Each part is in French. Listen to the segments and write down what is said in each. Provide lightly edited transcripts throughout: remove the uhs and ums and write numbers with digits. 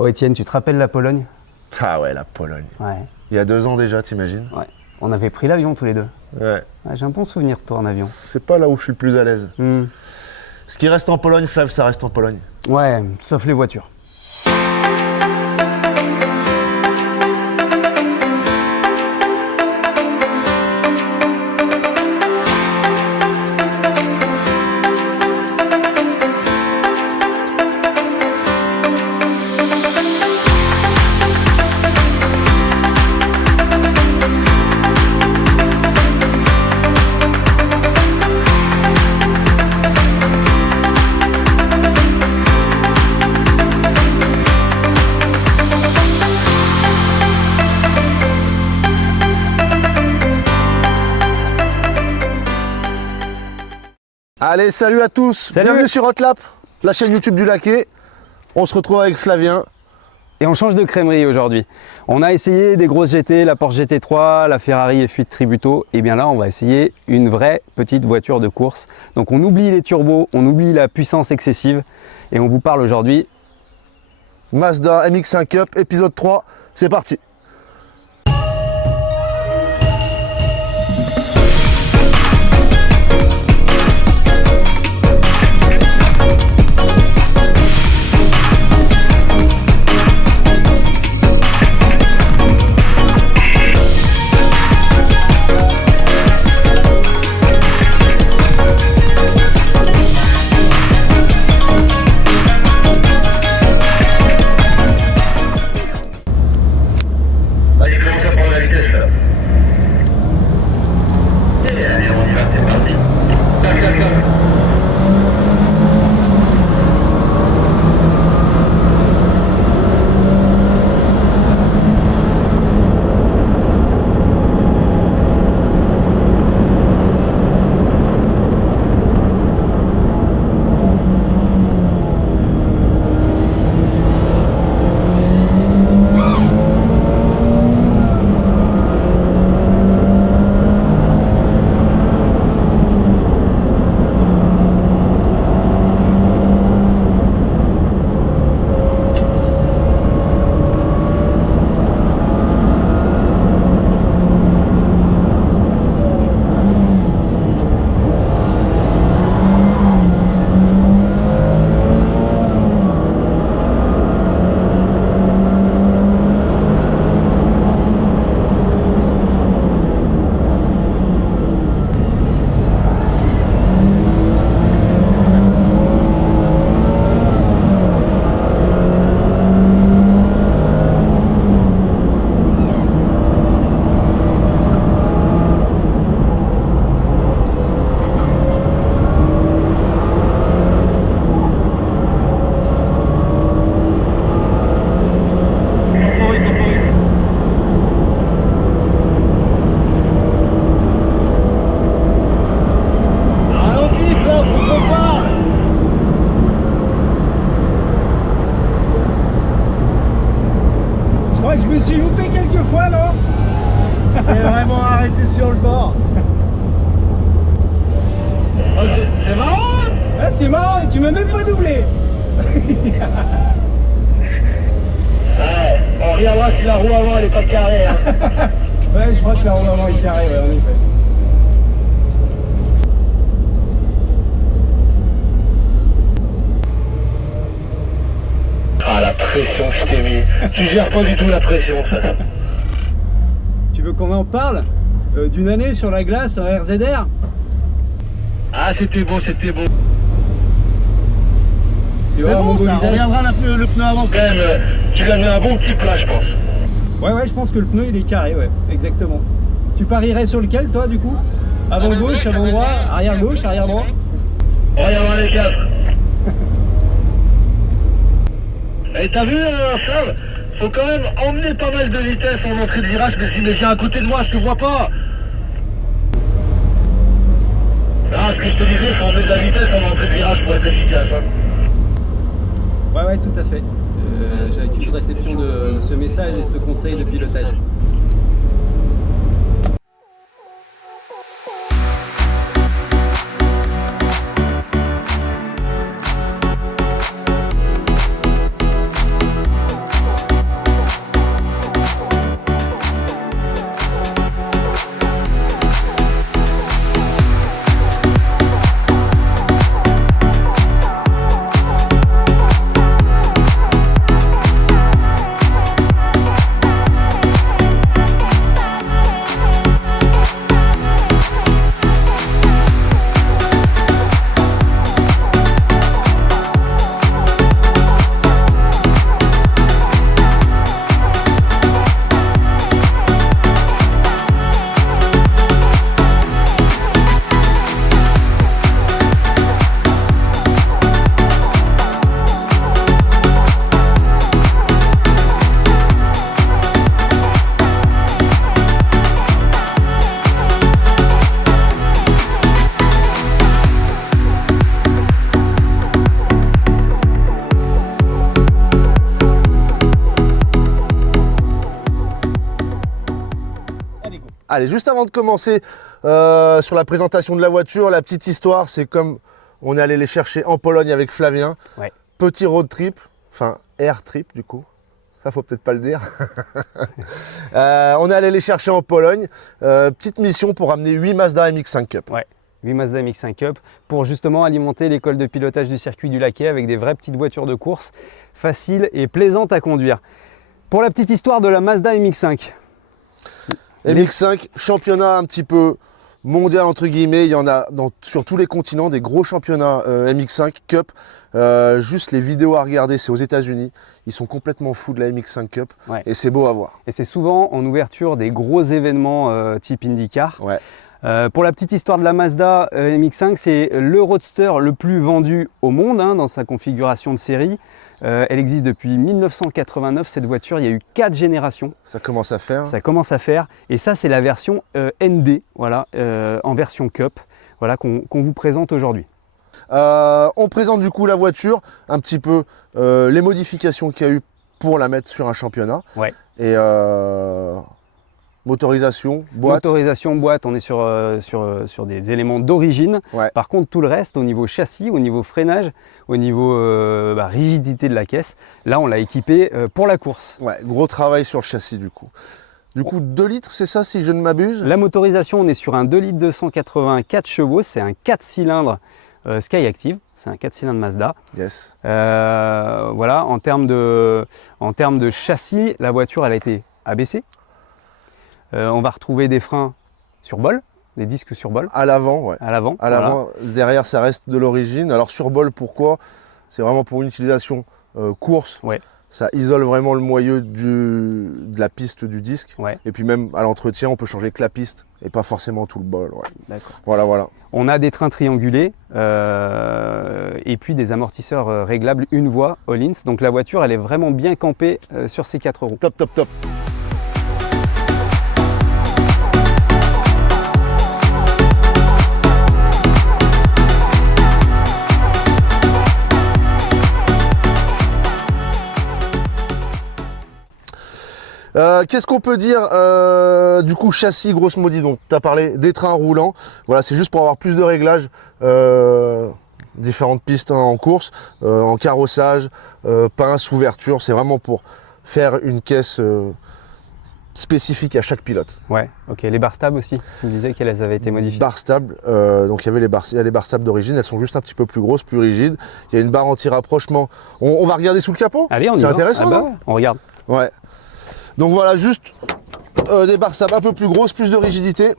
Oh Étienne, tu te rappelles la Pologne? Ah ouais, la Pologne. Ouais. Il y a 2 ans déjà, t'imagines? Ouais. On avait pris l'avion tous les deux. Ouais. Ouais, j'ai un bon souvenir de toi en avion. C'est pas là où je suis le plus à l'aise. Hmm. Ce qui reste en Pologne, Flav, ça reste en Pologne. Ouais, sauf les voitures. Allez, salut à tous. Salut. Bienvenue sur Hotlap, la chaîne YouTube du Laquais. On se retrouve avec Flavien. Et on change de crèmerie aujourd'hui. On a essayé des grosses GT, la Porsche GT3, la Ferrari F8 Tributo. Et bien là, on va essayer une vraie petite voiture de course. Donc on oublie les turbos, on oublie la puissance excessive. Et on vous parle aujourd'hui. Mazda MX-5 Cup, épisode 3. C'est parti. Vas-y, commence à prendre la vitesse, Flav. Allez, on y va, c'est parti. Casse. Je crois que je me suis loupé quelques fois, non? T'es vraiment arrêté sur le bord. Oh, c'est marrant. Ah, c'est marrant, tu m'as même pas doublé. On regardera si la roue avant elle est pas carrée. Hein. Ouais, je crois que la roue avant est carrée, ouais, en effet. Ah, la pression que je t'ai mis. Tu gères pas du tout la pression, en fait. Tu veux qu'on en parle d'une année sur la glace en RZR? Ah, c'était beau, c'était beau. Tu C'est vois, mon bon beau ça, on visage. regardera le pneu avant quand même. Tu lui as mis un bon petit plat, je pense. Ouais, je pense que le pneu il est carré, ouais, exactement. Tu parierais sur lequel, toi, du coup? Avant gauche, avant droit, arrière gauche, arrière droit? On regardera les 4. Et t'as vu, Flav, faut quand même emmener pas mal de vitesse en entrée de virage. Mais si, mais viens à côté de moi, je te vois pas. Ah, ce que je te disais, faut emmener de la vitesse en entrée de virage pour être efficace. Hein. Ouais, tout à fait. J'ai acquis une réception de ce message et ce conseil de pilotage. Allez, juste avant de commencer sur la présentation de la voiture, la petite histoire, c'est comme on est allé les chercher en Pologne avec Flavien. Ouais. Petit road trip, enfin air trip du coup. Ça, faut peut-être pas le dire. On est allé les chercher en Pologne. Petite mission pour ramener 8 Mazda MX-5 Cup. Ouais. 8 Mazda MX-5 Cup pour justement alimenter l'école de pilotage du circuit du Laquais avec des vraies petites voitures de course faciles et plaisantes à conduire. Pour la petite histoire de la Mazda MX-5. MX-5, championnat un petit peu mondial entre guillemets, il y en a sur tous les continents des gros championnats MX-5 Cup. Juste les vidéos à regarder, c'est aux États-Unis. Ils sont complètement fous de la MX-5 Cup et c'est beau à voir. Et c'est souvent en ouverture des gros événements type IndyCar. Ouais. Pour la petite histoire de la Mazda MX-5, c'est le roadster le plus vendu au monde dans sa configuration de série. Elle existe depuis 1989, cette voiture, il y a eu 4 générations. Ça commence à faire. Ça commence à faire. Et ça, c'est la version ND, voilà, en version Cup, voilà, qu'on vous présente aujourd'hui. On présente du coup la voiture, un petit peu les modifications qu'il y a eu pour la mettre sur un championnat. Ouais. Et motorisation, boîte. Motorisation, boîte, on est sur des éléments d'origine. Ouais. Par contre, tout le reste, au niveau châssis, au niveau freinage, au niveau rigidité de la caisse, là, on l'a équipé pour la course. Ouais, gros travail sur le châssis du coup. Du coup, 2 litres, c'est ça si je ne m'abuse? La motorisation, on est sur un 2 litres 284 chevaux, c'est un 4 cylindres Skyactiv, c'est un 4 cylindres Mazda. Yes. Voilà, en termes de châssis, la voiture, elle a été abaissée. On va retrouver des freins sur bol, des disques sur bol. À l'avant, ouais. À l'avant. À l'avant, voilà. Derrière, ça reste de l'origine. Alors sur bol, pourquoi? C'est vraiment pour une utilisation course. Ouais. Ça isole vraiment le moyeu de la piste du disque. Ouais. Et puis même à l'entretien, on peut changer que la piste et pas forcément tout le bol. Ouais. D'accord. Voilà. On a des trains triangulés et puis des amortisseurs réglables une voie Öhlins. Donc la voiture, elle est vraiment bien campée sur ses 4 roues. Top. Qu'est-ce qu'on peut dire du coup, châssis, grosse maudit. Donc tu as parlé des trains roulants. Voilà, c'est juste pour avoir plus de réglages. Différentes pistes en course, en carrossage, pince, ouverture. C'est vraiment pour faire une caisse spécifique à chaque pilote. Ouais, ok. Les barres stables aussi, tu me disais qu'elles avaient été modifiées. Barres stables, donc il y avait les barres stables d'origine, elles sont juste un petit peu plus grosses, plus rigides. Il y a une barre anti-rapprochement. On va regarder sous le capot. Allez, on y va. C'est intéressant, non? Ouais, on regarde. Ouais. Donc voilà, juste des barres stables un peu plus grosses, plus de rigidité.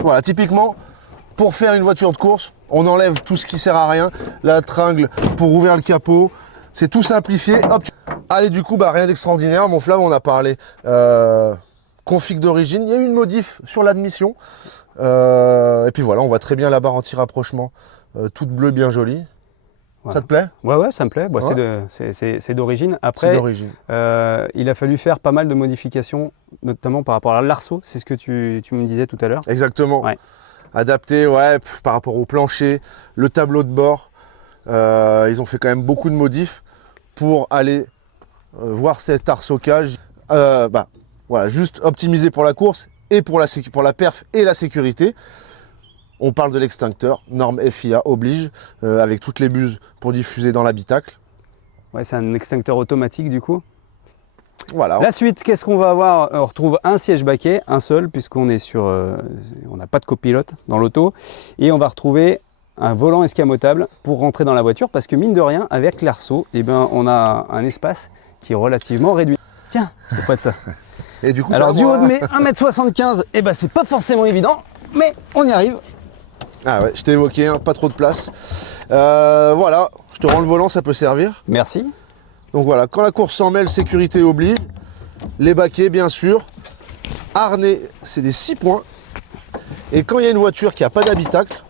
Voilà, typiquement, pour faire une voiture de course, on enlève tout ce qui sert à rien. La tringle pour ouvrir le capot, c'est tout simplifié. Hop. Allez, du coup, rien d'extraordinaire. Mon Flamme, on a parlé config d'origine. Il y a eu une modif sur l'admission. Et puis voilà, on voit très bien la barre anti-rapprochement, toute bleue, bien jolie. Voilà. Ça te plaît? Ouais, ça me plaît. Bon, ouais. C'est d'origine. Après, il a fallu faire pas mal de modifications, notamment par rapport à l'arceau. C'est ce que tu me disais tout à l'heure. Exactement. Ouais. Adapté, par rapport au plancher, le tableau de bord. Ils ont fait quand même beaucoup de modifs pour aller voir cet arceau-cage. Voilà, juste optimisé pour la course et pour la perf et la sécurité. On parle de l'extincteur, norme FIA oblige, avec toutes les buses pour diffuser dans l'habitacle. Ouais, c'est un extincteur automatique du coup. Voilà. La suite, qu'est-ce qu'on va avoir? On retrouve un siège baquet, un seul, puisqu'on est sur, on n'a pas de copilote dans l'auto, et on va retrouver un volant escamotable pour rentrer dans la voiture, parce que mine de rien, avec l'arceau, on a un espace qui est relativement réduit. Tiens, c'est pas de ça. Et du coup, alors du haut de mes 1m75, c'est pas forcément évident, mais on y arrive. Ah ouais, je t'ai évoqué, pas trop de place. Voilà, je te rends le volant, ça peut servir. Merci. Donc voilà, quand la course s'en mêle, sécurité oblige. Les baquets, bien sûr. Harnais, c'est des 6 points. Et quand il y a une voiture qui n'a pas d'habitacle,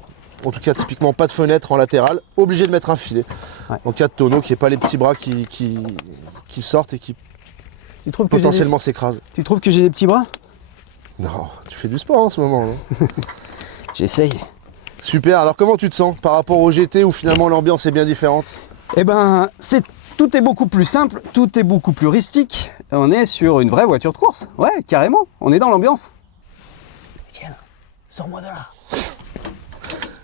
en tout cas typiquement pas de fenêtre en latéral, obligé de mettre un filet. Ouais. En cas de tonneau, qui n'est pas les petits bras qui sortent et qui potentiellement s'écrasent. Tu trouves que j'ai des petits bras? Non, tu fais du sport en ce moment. J'essaye. Super, alors comment tu te sens par rapport au GT où finalement l'ambiance est bien différente? Tout est beaucoup plus simple, tout est beaucoup plus rustique. On est sur une vraie voiture de course, ouais, carrément, on est dans l'ambiance. Etienne, sors-moi de là.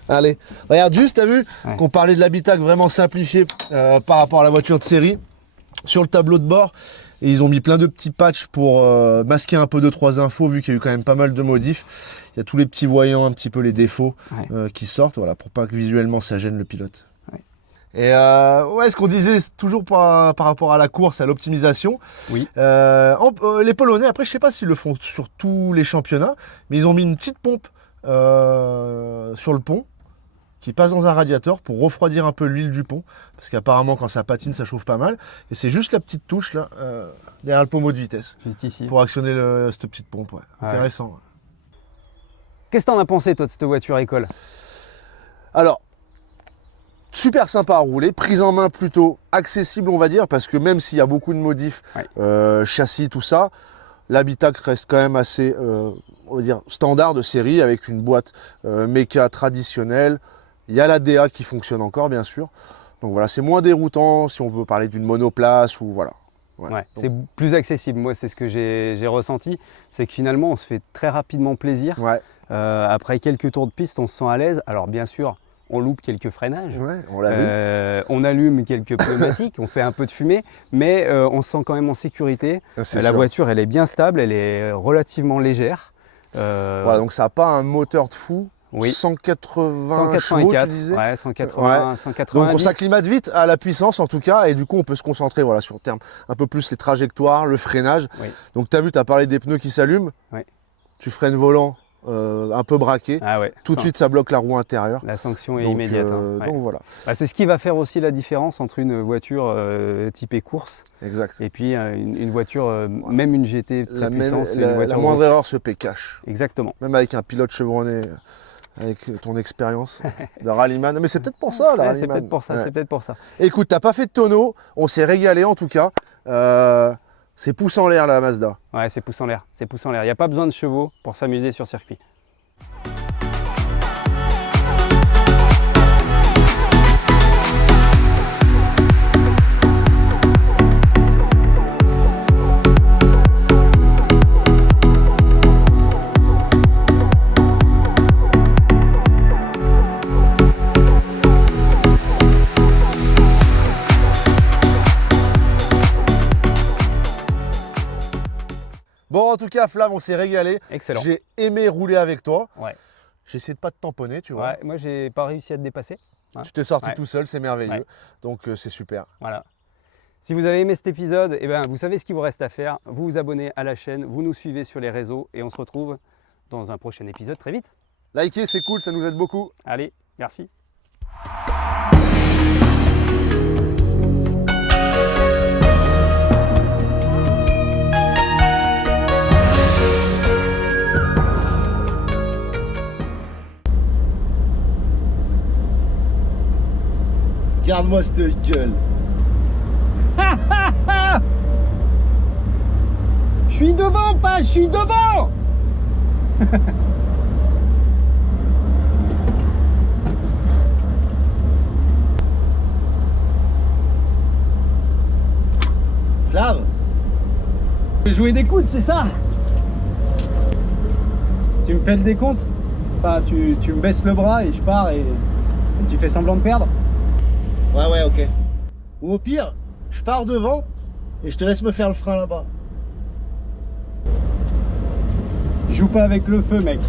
Allez, regarde juste, t'as vu Ouais. qu'on parlait de l'habitacle vraiment simplifié par rapport à la voiture de série. Sur le tableau de bord, et ils ont mis plein de petits patchs pour masquer un peu 2-3 infos, vu qu'il y a eu quand même pas mal de modifs. Il y a tous les petits voyants, un petit peu les défauts qui sortent, voilà, pour pas que visuellement ça gêne le pilote. Ouais. Et ouais, ce qu'on disait toujours par rapport à la course, à l'optimisation. Oui. Les Polonais, après, je sais pas s'ils le font sur tous les championnats, mais ils ont mis une petite pompe sur le pont qui passe dans un radiateur pour refroidir un peu l'huile du pont, parce qu'apparemment quand ça patine ça chauffe pas mal, et c'est juste la petite touche là derrière le pommeau de vitesse Juste ici. pour actionner cette petite pompe. Ouais. Ouais. Intéressant. Qu'est-ce que t'en as pensé, toi, de cette voiture école? Alors, super sympa à rouler, prise en main plutôt accessible on va dire, parce que même s'il y a beaucoup de modifs, châssis, tout ça, l'habitacle reste quand même assez on va dire standard de série, avec une boîte méca traditionnelle. Il y a la DA qui fonctionne encore, bien sûr. Donc voilà, c'est moins déroutant si on peut parler d'une monoplace ou voilà. Ouais, Donc, c'est plus accessible. Moi, c'est ce que j'ai ressenti. C'est que finalement, on se fait très rapidement plaisir. ouais, Après quelques tours de piste, on se sent à l'aise. Alors, bien sûr, on loupe quelques freinages. ouais, on l'a vu. On allume quelques pneumatiques, on fait un peu de fumée, mais on se sent quand même en sécurité. C'est La sûr. voiture, elle est bien stable, elle est relativement légère. Voilà, donc ça n'a pas un moteur de fou. Oui. 180 chevaux, tu 184, disais. ouais, 180, Ouais. 190. Donc on s'acclimate vite à la puissance en tout cas, et du coup on peut se concentrer voilà, sur terme un peu plus les trajectoires, le freinage. Oui. Donc tu as vu, tu as parlé des pneus qui s'allument. Oui. Tu freines volant un peu braqué. Ah ouais, Tout de suite ça bloque la roue intérieure. la sanction est Donc, immédiate. Hein, ouais. donc voilà, Bah, c'est ce qui va faire aussi la différence entre une voiture typée course exact. et puis une voiture, même une GT très La, puissance, une la voiture moindre erreur se paie cash. Exactement. Même avec un pilote chevronné, avec ton expérience de rallyman. Non, mais c'est peut-être pour ça, la Ouais, c'est rallyman. peut-être pour ça, Ouais. c'est peut-être pour ça. Écoute, t'as pas fait de tonneau, on s'est régalé en tout cas. C'est pouce en l'air la Mazda. Ouais, c'est pouce en l'air, c'est pouce en l'air. Il n'y a pas besoin de chevaux pour s'amuser sur circuit. Bon, en tout cas, Flamme, on s'est régalé. Excellent. J'ai aimé rouler avec toi. Ouais. J'ai essayé de pas te tamponner, tu vois. Ouais, moi, j'ai pas réussi à te dépasser. Tu t'es sorti Ouais. tout seul, c'est merveilleux. Ouais. Donc c'est super. Voilà. Si vous avez aimé cet épisode, eh ben, vous savez ce qu'il vous reste à faire. Vous vous abonnez à la chaîne, vous nous suivez sur les réseaux et on se retrouve dans un prochain épisode très vite. Likez, c'est cool, ça nous aide beaucoup. Allez, merci. Regarde-moi cette gueule. Je suis devant, pas, je suis devant. Flamme, Jouer des coudes, c'est ça. Tu me fais le décompte. Enfin, tu me baisses le bras et je pars et tu fais semblant de perdre. ouais, ok. Ou au pire, je pars devant et je te laisse me faire le frein là-bas. Joue pas avec le feu, mec.